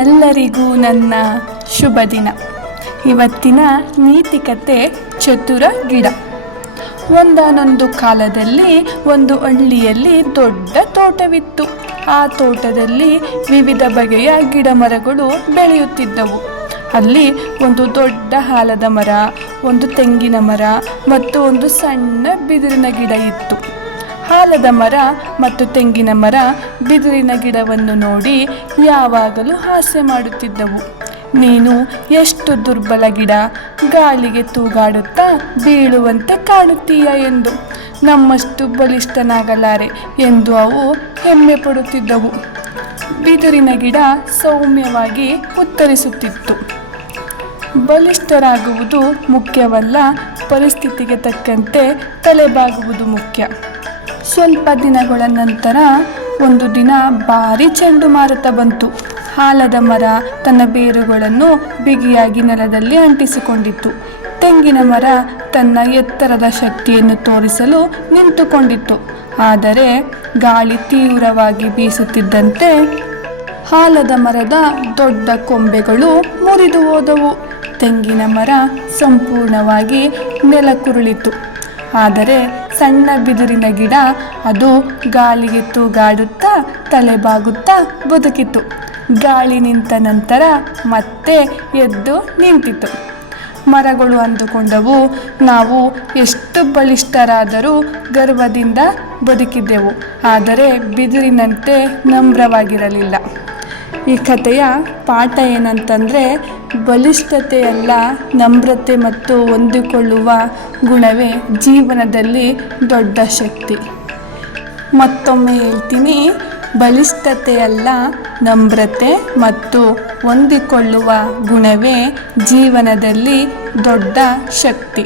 ಎಲ್ಲರಿಗೂ ನನ್ನ ಶುಭ ದಿನ. ಇವತ್ತಿನ ನೀತಿಕತೆ ಚತುರ ಗಿಡ. ಒಂದಾನೊಂದು ಕಾಲದಲ್ಲಿ ಒಂದು ಹಳ್ಳಿಯಲ್ಲಿ ದೊಡ್ಡ ತೋಟವಿತ್ತು. ಆ ತೋಟದಲ್ಲಿ ವಿವಿಧ ಬಗೆಯ ಗಿಡ ಮರಗಳು ಬೆಳೆಯುತ್ತಿದ್ದವು. ಅಲ್ಲಿ ಒಂದು ದೊಡ್ಡ ಆಲದ ಮರ, ಒಂದು ತೆಂಗಿನ ಮರ ಮತ್ತು ಒಂದು ಸಣ್ಣ ಬಿದಿರಿನ ಗಿಡ ಇತ್ತು. ಆಲದ ಮರ ಮತ್ತು ತೆಂಗಿನ ಮರ ಬಿದಿರಿನ ಗಿಡವನ್ನು ನೋಡಿ ಯಾವಾಗಲೂ ಹಾಸ್ಯ ಮಾಡುತ್ತಿದ್ದವು. ನೀನು ಎಷ್ಟು ದುರ್ಬಲ ಗಿಡ, ಗಾಳಿಗೆ ತೂಗಾಡುತ್ತಾ ಬೀಳುವಂತೆ ಕಾಣುತ್ತೀಯ ಎಂದು. ನಮ್ಮಷ್ಟು ಬಲಿಷ್ಠನಾಗಲಾರೆ ಎಂದು ಅವು ಹೆಮ್ಮೆ ಪಡುತ್ತಿದ್ದವು. ಬಿದಿರಿನ ಗಿಡ ಸೌಮ್ಯವಾಗಿ ಉತ್ತರಿಸುತ್ತಿತ್ತು, ಬಲಿಷ್ಠರಾಗುವುದು ಮುಖ್ಯವಲ್ಲ, ಪರಿಸ್ಥಿತಿಗೆ ತಕ್ಕಂತೆ ತಲೆಬಾಗುವುದು ಮುಖ್ಯ. ಸ್ವಲ್ಪ ದಿನಗಳ ನಂತರ ಒಂದು ದಿನ ಭಾರಿ ಚಂಡಮಾರುತ ಬಂತು. ಆಲದ ಮರ ತನ್ನ ಬೇರುಗಳನ್ನು ಬಿಗಿಯಾಗಿ ನೆಲದಲ್ಲಿ ಅಂಟಿಸಿಕೊಂಡಿತ್ತು. ತೆಂಗಿನ ಮರ ತನ್ನ ಎತ್ತರದ ಶಕ್ತಿಯನ್ನು ತೋರಿಸಲು ನಿಂತುಕೊಂಡಿತ್ತು. ಆದರೆ ಗಾಳಿ ತೀವ್ರವಾಗಿ ಬೀಸುತ್ತಿದ್ದಂತೆ ಆಲದ ಮರದ ದೊಡ್ಡ ಕೊಂಬೆಗಳು ಮುರಿದು ಹೋದವು. ತೆಂಗಿನ ಮರ ಸಂಪೂರ್ಣವಾಗಿ ನೆಲಕ್ಕುರುಳಿತು. ಆದರೆ ಸಣ್ಣ ಬಿದಿರಿನ ಗಿಡ ಅದು ಗಾಳಿಗೆ ತೂಗಾಡುತ್ತಾ ತಲೆಬಾಗುತ್ತಾ ಬದುಕಿತು. ಗಾಳಿ ನಿಂತ ನಂತರ ಮತ್ತೆ ಎದ್ದು ನಿಂತಿತು. ಮರಗಳು ಅಂದುಕೊಂಡವು, ನಾವು ಎಷ್ಟು ಬಲಿಷ್ಠರಾದರೂ ಗರ್ವದಿಂದ ಬದುಕಿದ್ದೆವು, ಆದರೆ ಬಿದಿರಿನಂತೆ ನಮ್ರವಾಗಿರಲಿಲ್ಲ. ಈ ಕಥೆಯ ಪಾಠ ಏನಂತಂದರೆ, ಬಲಿಷ್ಠತೆಯಲ್ಲ, ನಮ್ರತೆ ಮತ್ತು ಹೊಂದಿಕೊಳ್ಳುವ ಗುಣವೇ ಜೀವನದಲ್ಲಿ ದೊಡ್ಡ ಶಕ್ತಿ. ಮತ್ತೊಮ್ಮೆ ಹೇಳ್ತೀನಿ, ಬಲಿಷ್ಠತೆಯಲ್ಲ, ನಮ್ರತೆ ಮತ್ತು ಹೊಂದಿಕೊಳ್ಳುವ ಗುಣವೇ ಜೀವನದಲ್ಲಿ ದೊಡ್ಡ ಶಕ್ತಿ.